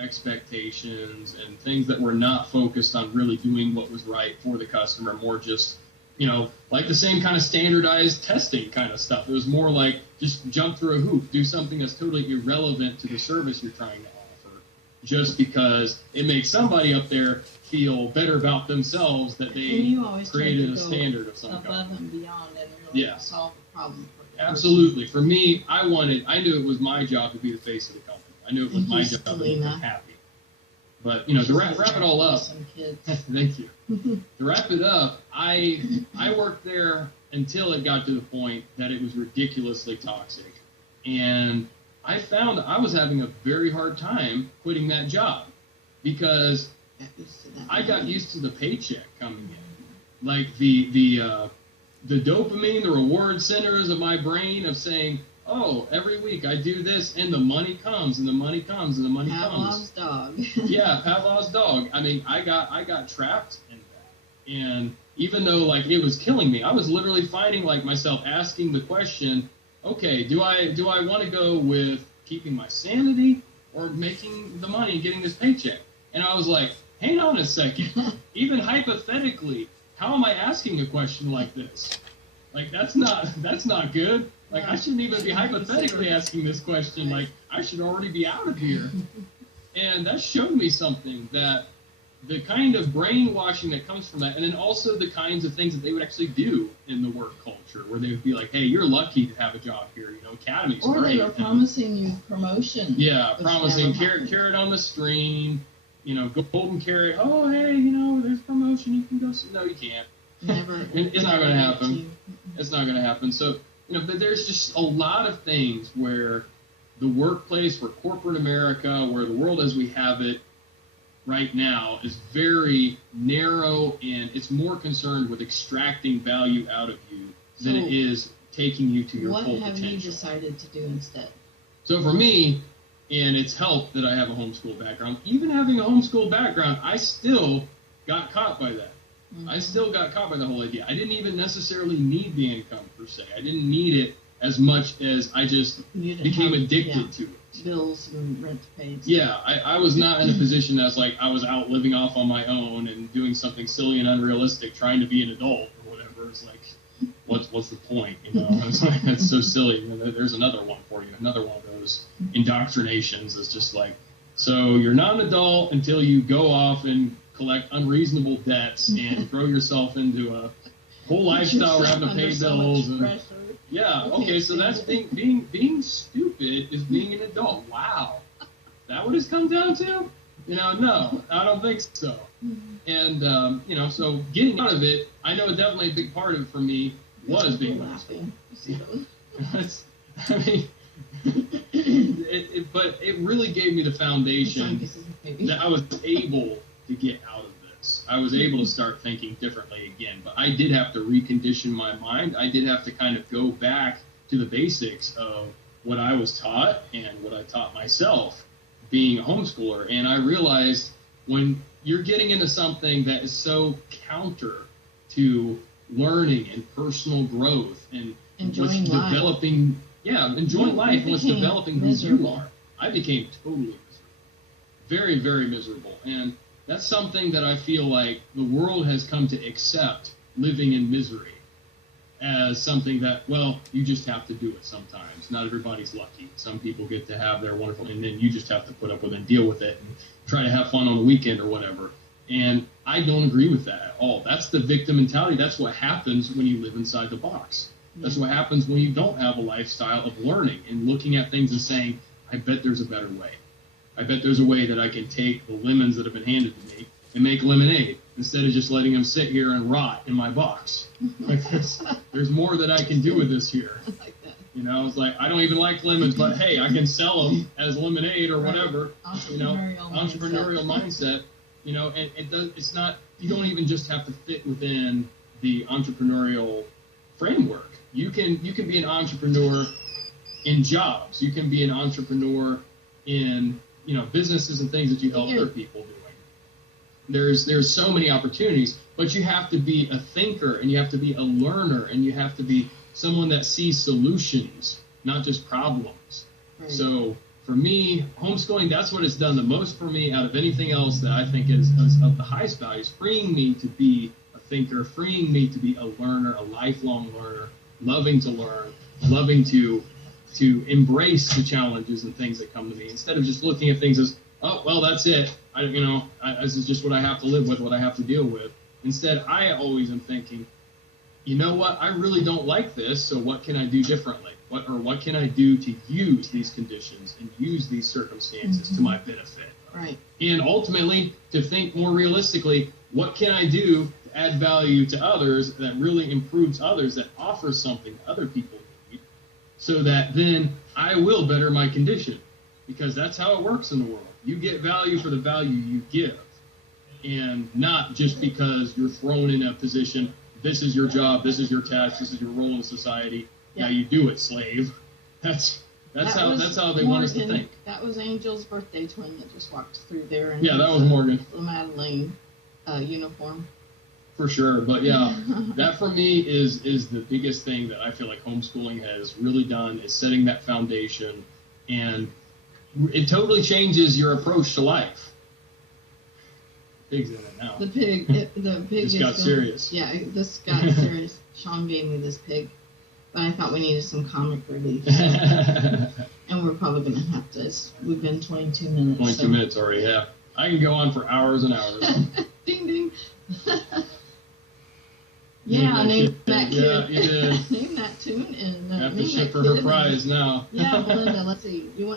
expectations and things that were not focused on really doing what was right for the customer, more just, like the same kind of standardized testing kind of stuff. It was more like just jump through a hoop, do something that's totally irrelevant to the service you're trying to offer, just because it makes somebody up there feel better about themselves that they created a standard of some kind. Above and beyond and really solve the problem. Absolutely. For me, I knew it was my job to be the face of the company. I knew it was my job to make them happy. But, to wrap it all up, thank you. To wrap it up, I worked there until it got to the point that it was ridiculously toxic. And I found I was having a very hard time quitting that job because I got used to the paycheck coming in. Like the dopamine, the reward centers of my brain of saying, oh, every week I do this and the money comes and the money comes and the money comes. Pavlov's dog. Yeah, Pavlov's dog. I mean, I got trapped in that. And even though like it was killing me, I was literally finding like myself asking the question, okay, do I want to go with keeping my sanity or making the money and getting this paycheck? And I was like, hang on a second. Even hypothetically, how am I asking a question like this? Like that's not good. Like, I shouldn't even be hypothetically asking this question. Like, I should already be out of here. And that showed me something, that the kind of brainwashing that comes from that, and then also the kinds of things that they would actually do in the work culture, where they would be like, hey, you're lucky to have a job here. Academy's great. Or they were promising you promotion. Yeah, promising carrot on the screen, golden carrot. Oh, hey, there's promotion. You can go. No, you can't. Never. It's not going to happen. It's not going to happen. So, but there's just a lot of things where the workplace, where corporate America, where the world as we have it right now is very narrow, and it's more concerned with extracting value out of you than it is taking you to your full potential. What have you decided to do instead? So for me, and it's helped that I have a homeschool background, even having a homeschool background, I still got caught by that. Mm-hmm. I still got caught by the whole idea. I didn't even necessarily need the income per se. I didn't need it as much as I just became addicted to it. Bills and rent paid. Yeah, I was not in a position that's like I was out living off on my own and doing something silly and unrealistic, trying to be an adult or whatever. It's like, what's the point? It's like, that's so silly. There's another one for you. Another one of those indoctrinations is just like, so you're not an adult until you go off and collect unreasonable debts and throw yourself into a whole lifestyle where having to pay bills. And, yeah, okay, so that's being stupid is being an adult. Wow. That what it's come down to? No, I don't think so. And, so getting out of it, I know definitely a big part of it for me was being laughing. But it really gave me the foundation that I was able to get out of this. I was able to start thinking differently again, but I did have to recondition my mind. I did have to kind of go back to the basics of what I was taught and what I taught myself being a homeschooler. And I realized when you're getting into something that is so counter to learning and personal growth and enjoying life. Enjoying life and what's developing who you are. I became totally miserable. Very, very miserable. And that's something that I feel like the world has come to accept, living in misery, as something that, well, you just have to do it sometimes. Not everybody's lucky. Some people get to have their wonderful, and then you just have to put up with it and deal with it and try to have fun on the weekend or whatever. And I don't agree with that at all. That's the victim mentality. That's what happens when you live inside the box. That's what happens when you don't have a lifestyle of learning and looking at things and saying, I bet there's a better way. I bet there's a way that I can take the lemons that have been handed to me and make lemonade instead of just letting them sit here and rot in my box. Like there's more that I can do with this here. I like that. It's like, I don't even like lemons, but hey, I can sell them as lemonade or whatever. Entrepreneurial mindset. And it's not, you don't even just have to fit within the entrepreneurial framework. You can be an entrepreneur in jobs. You can be an entrepreneur in businesses and things that you help other people doing. There's so many opportunities, but you have to be a thinker and you have to be a learner and you have to be someone that sees solutions, not just problems. Right. So for me, homeschooling, that's what it's done the most for me out of anything else that I think is of the highest values, freeing me to be a thinker, freeing me to be a learner, a lifelong learner, loving to learn, loving to embrace the challenges and things that come to me, instead of just looking at things as, oh, well, that's it. This is just what I have to live with, what I have to deal with. Instead, I always am thinking, you know what, I really don't like this, so what can I do differently? What can I do to use these conditions and use these circumstances to my benefit? Right. And ultimately, to think more realistically, what can I do to add value to others that really improves others, that offers something other people need, so that then I will better my condition? Because that's how it works in the world. You get value for the value you give, and not just because you're thrown in a position, this is your job, this is your task, this is your role in society. Yeah. Now you do it, slave. That's how they want us to think. That was Angel's birthday twin that just walked through there. And yeah, that was Morgan. Little Madeline uniform. For sure, but yeah, that for me is the biggest thing that I feel like homeschooling has really done, is setting that foundation, and it totally changes your approach to life. Pig's in it now. The pig just got serious. Yeah, this got serious. Shawn gave me this pig, but I thought we needed some comic relief. And we're probably going to have to. We've been 22 minutes. 22 minutes already, yeah. I can go on for hours and hours. Ding, ding. Yeah, I named that kid. Yeah, you did. Named that tune. And have to ship her prize now. Yeah, Belinda, let's see. You want